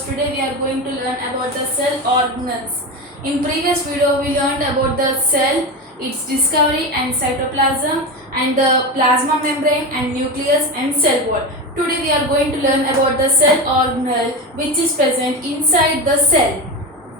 because today we are going to learn about the cell organelles. In previous video we learned about the cell, its discovery and cytoplasm and the plasma membrane and nucleus and cell wall. Today we are going to learn about the cell organelle which is present inside the cell.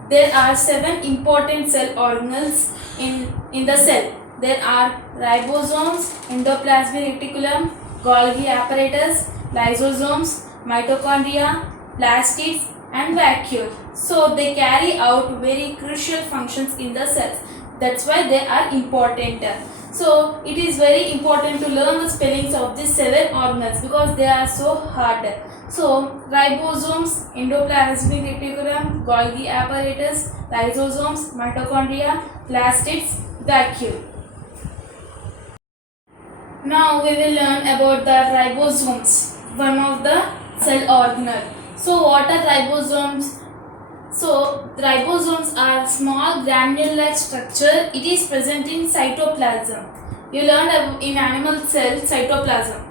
There are 7 important cell organelles in the cell. There are ribosomes, endoplasmic reticulum, Golgi apparatus, lysosomes, mitochondria, plastids and vacuole. So they carry out very crucial functions in the cells. That's why they are important. So it is very important to learn the spellings of these 7 organelles because they are so hard. So ribosomes, endoplasmic reticulum, Golgi apparatus, lysosomes, mitochondria, plastids, vacuole. Now we will learn about the ribosomes, one of the cell organelle. So what are ribosomes? So ribosomes are small granule-like structure. It is present in cytoplasm. You learned in animal cell cytoplasm.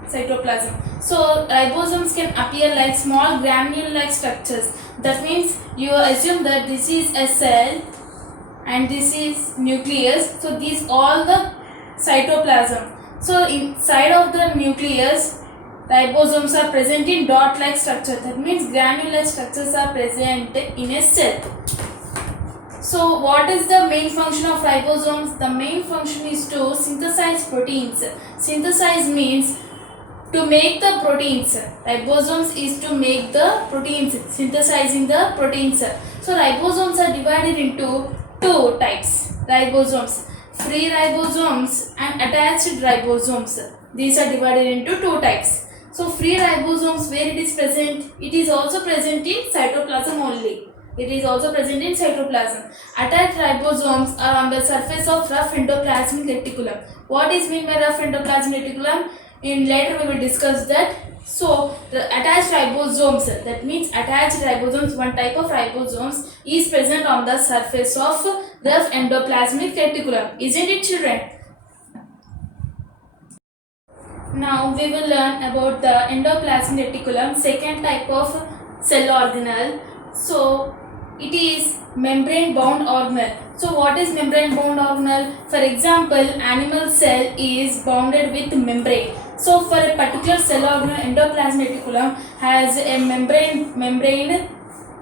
So ribosomes can appear like small granule-like structures. That means you assume that this is a cell and this is nucleus. So these all the cytoplasm. So inside of the nucleus, ribosomes are present in dot-like structure. That means granule-like structures are present in a cell. So what is the main function of ribosomes? The main function is to synthesize proteins. Synthesize means to make the proteins. Ribosomes is to make the proteins, synthesizing the proteins. So ribosomes are divided into 2 types. Ribosomes, free ribosomes and attached ribosomes. These are divided into 2 types. So free ribosomes, where it is present, it is also present in cytoplasm only. It is also present in cytoplasm. Attached ribosomes are on the surface of rough endoplasmic reticulum. What is meant by rough endoplasmic reticulum? In later we will discuss that. So the attached ribosomes, that means attached ribosomes, one type of ribosomes is present on the surface of rough endoplasmic reticulum. Isn't it, children? Now we will learn about the endoplasmic reticulum, second type of cell organelle. So it is membrane bound organelle. So what is membrane bound organelle? For example, animal cell is bounded with membrane. So for a particular cell organelle, endoplasmic reticulum has a membrane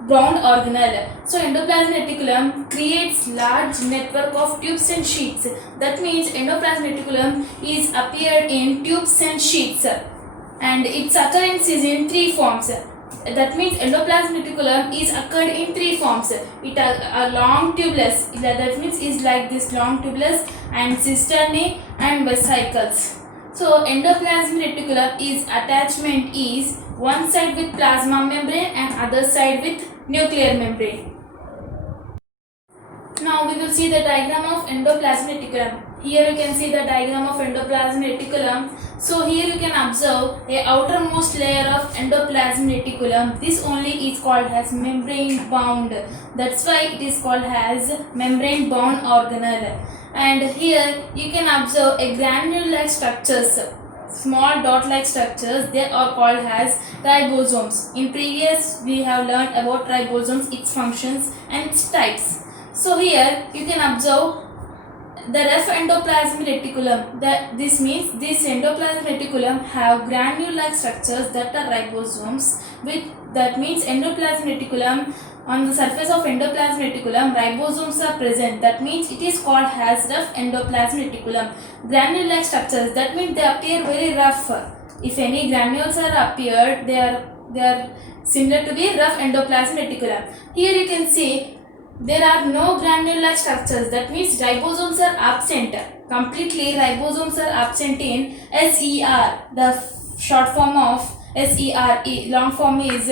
bound organelle. So endoplasmic reticulum creates large network of tubes and sheets. That means endoplasmic reticulum is appeared in tubes and sheets, and its occurrence is in 3 forms. That means endoplasmic reticulum is occurred in 3 forms. It are long tubulus. That means is like this long tubulus and cisternae and vesicles. So endoplasmic reticulum is attachment is one side with plasma membrane and other side with nuclear membrane. Now we will see the diagram of endoplasmic reticulum. Here you can see the diagram of endoplasmic reticulum. So here you can observe a outermost layer of endoplasmic reticulum. This only is called as membrane bound. That's why it is called as membrane bound organelle. And here you can observe a granule-like structures, small dot-like structures. They are called as ribosomes. In previous we have learned about ribosomes, its functions and its types. So here you can observe the rough endoplasmic reticulum. This means this endoplasmic reticulum have granule-like structures that are ribosomes. That means endoplasmic reticulum, on the surface of endoplasmic reticulum, ribosomes are present. That means it is called as rough endoplasmic reticulum. Granule-like structures, that means they appear very rough. If any granules are appeared, they are similar to the rough endoplasmic reticulum. Here you can see there are no granule-like structures. That means ribosomes are absent. Completely ribosomes are absent in SER. The short form of SER, long form is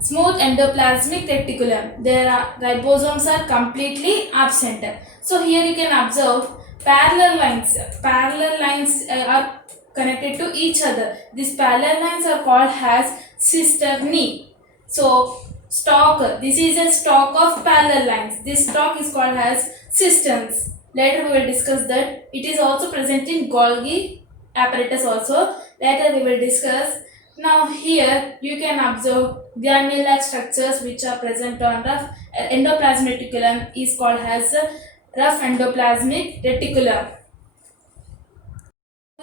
smooth endoplasmic reticulum. There are ribosomes are completely absent. So here you can observe parallel lines. Parallel lines are connected to each other. These parallel lines are called as cisternae. So stalk, this is a stalk of parallel lines. This stalk is called as cisterns. Later we will discuss that. It is also present in Golgi apparatus also. Later we will discuss. Now here you can observe granule-like structures which are present on rough endoplasmic reticulum is called as rough endoplasmic reticulum.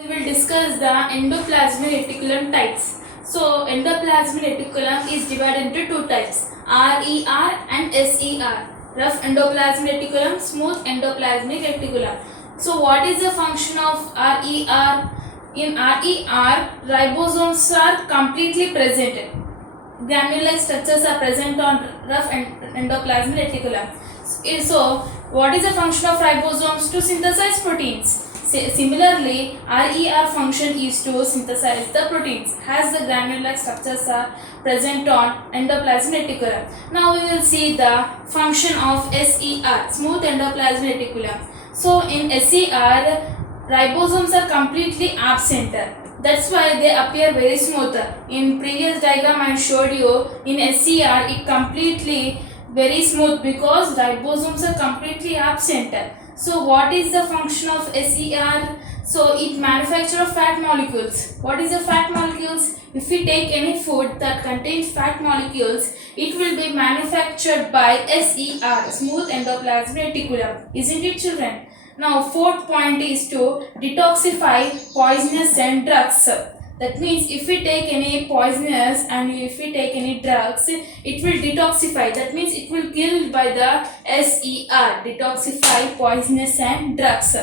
We will discuss the endoplasmic reticulum types. So endoplasmic reticulum is divided into two types, RER and SER. Rough endoplasmic reticulum, smooth endoplasmic reticulum. So what is the function of RER? In RER, ribosomes are completely present. Granular structures are present on rough endoplasmic reticulum. So, what is the function of ribosomes? To synthesize proteins. Similarly, RER function is to synthesize the proteins, as the granular structures are present on endoplasmic reticulum. Now we will see the function of SER, smooth endoplasmic reticulum. So in SER, ribosomes are completely absent. That's why they appear very smooth. In previous diagram I showed you, in SER it completely very smooth because ribosomes are completely absent. So what is the function of SER? So it manufactures fat molecules. What is the fat molecules? If we take any food that contains fat molecules, it will be manufactured by SER, smooth endoplasmic reticulum. Isn't it, children? Now fourth point is to detoxify poisonous and drugs. That means if we take any poisonous and if we take any drugs, it will detoxify. That means it will kill by the SER, detoxify poisonous and drugs.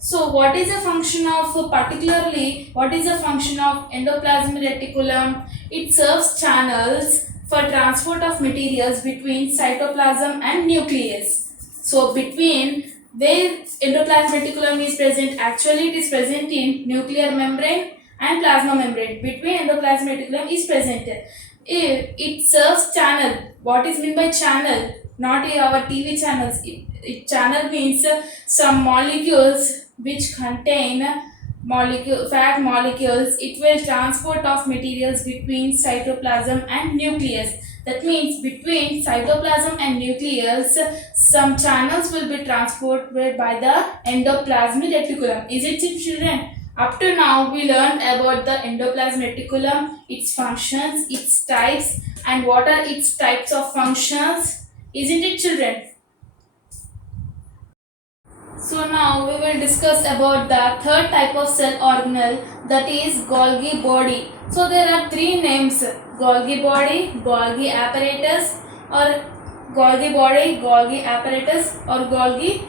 So what is the function of particularly what is the function of endoplasmic reticulum? It serves channels for transport of materials between cytoplasm and nucleus. So between where endoplasmic reticulum is present, actually it is present in nuclear membrane and plasma membrane. Between endoplasmic reticulum is present. It serves channel. What is meant by channel? Not our TV channels. Channel means some molecules which contain fat molecules. It will transport of materials between cytoplasm and nucleus. That means between cytoplasm and nucleus, some channels will be transported by the endoplasmic reticulum. Is it, children? Up to now, we learned about the endoplasmic reticulum, its functions, its types, and what are its types of functions. Isn't it, children? So now we will discuss about the third type of cell organelle, that is Golgi body. So there are three names: Golgi body, Golgi apparatus, or Golgi body, Golgi apparatus, or Golgi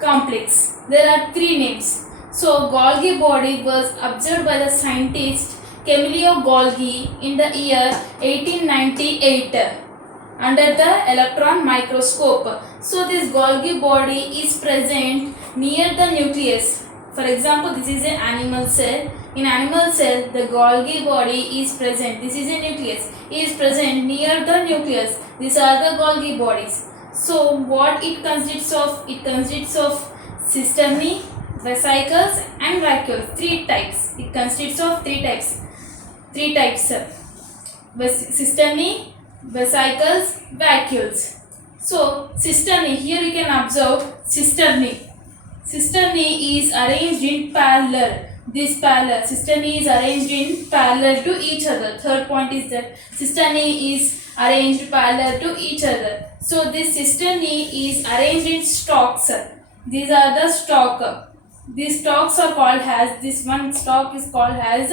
complex. There are three names. So Golgi body was observed by the scientist Camillo Golgi in the year 1898 under the electron microscope. So this Golgi body is present near the nucleus. For example, this is an animal cell. In animal cell, the Golgi body is present. This is a nucleus. It is present near the nucleus. These are the Golgi bodies. So what it consists of? It consists of cisternae, vesicles and vacuoles. Three types. It consists of three types. Cisternae, vesicles, vacuoles. So cisternae, here you can observe cisternae. Cisternae is arranged in parallel. This parallel cisternae is arranged in parallel to each other. Third point is that cisternae is arranged parallel to each other. So this cisternae is arranged in stalks. These are the stalk. These stalks are called as, this one stalk is called as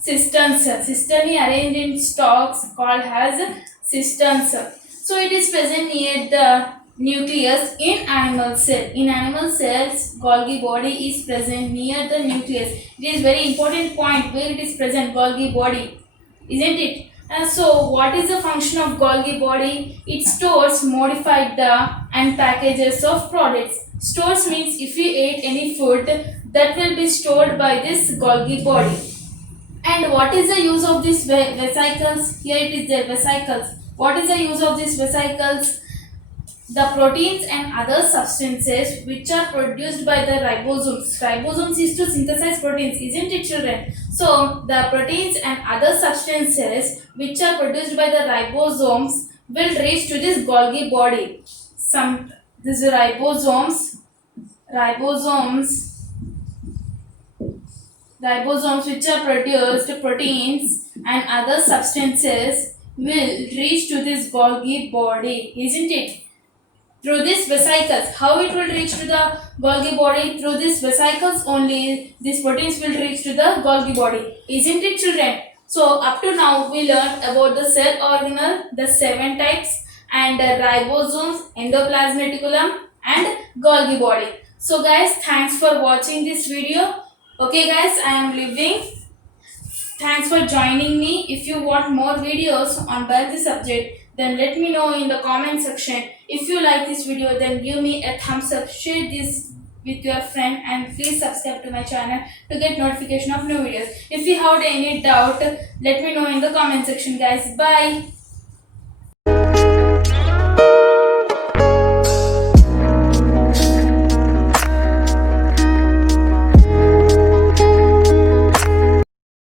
cisterns. Cisternae arranged in stalks called as cisterns. So it is present near the nucleus in animal cell. In animal cells, Golgi body is present near the nucleus. It is very important point where it is present, Golgi body, isn't it? And so what is the function of Golgi body? It stores modified and packages of products. Stores means if you ate any food, that will be stored by this Golgi body. And what is the use of these vesicles? Here it is their vesicles. What is the use of these vesicles? The proteins and other substances which are produced by the ribosomes. Ribosomes is to synthesize proteins, isn't it, children? So the proteins and other substances which are produced by the ribosomes will reach to this Golgi body. These ribosomes which are produced proteins and other substances will reach to this Golgi body, isn't it? Through these vesicles. How it will reach to the Golgi body? Through these vesicles only these proteins will reach to the Golgi body. Isn't it, children? So up to now we learned about the cell organelle, the 7 types, and ribosomes, endoplasmic reticulum, and Golgi body. So guys, thanks for watching this video. Okay guys, I am leaving. Thanks for joining me. If you want more videos on biology subject, then let me know in the comment section. If you like this video, then give me a thumbs up, share this with your friend, and please subscribe to my channel to get notification of new videos. If you have any doubt, let me know in the comment section guys. Bye.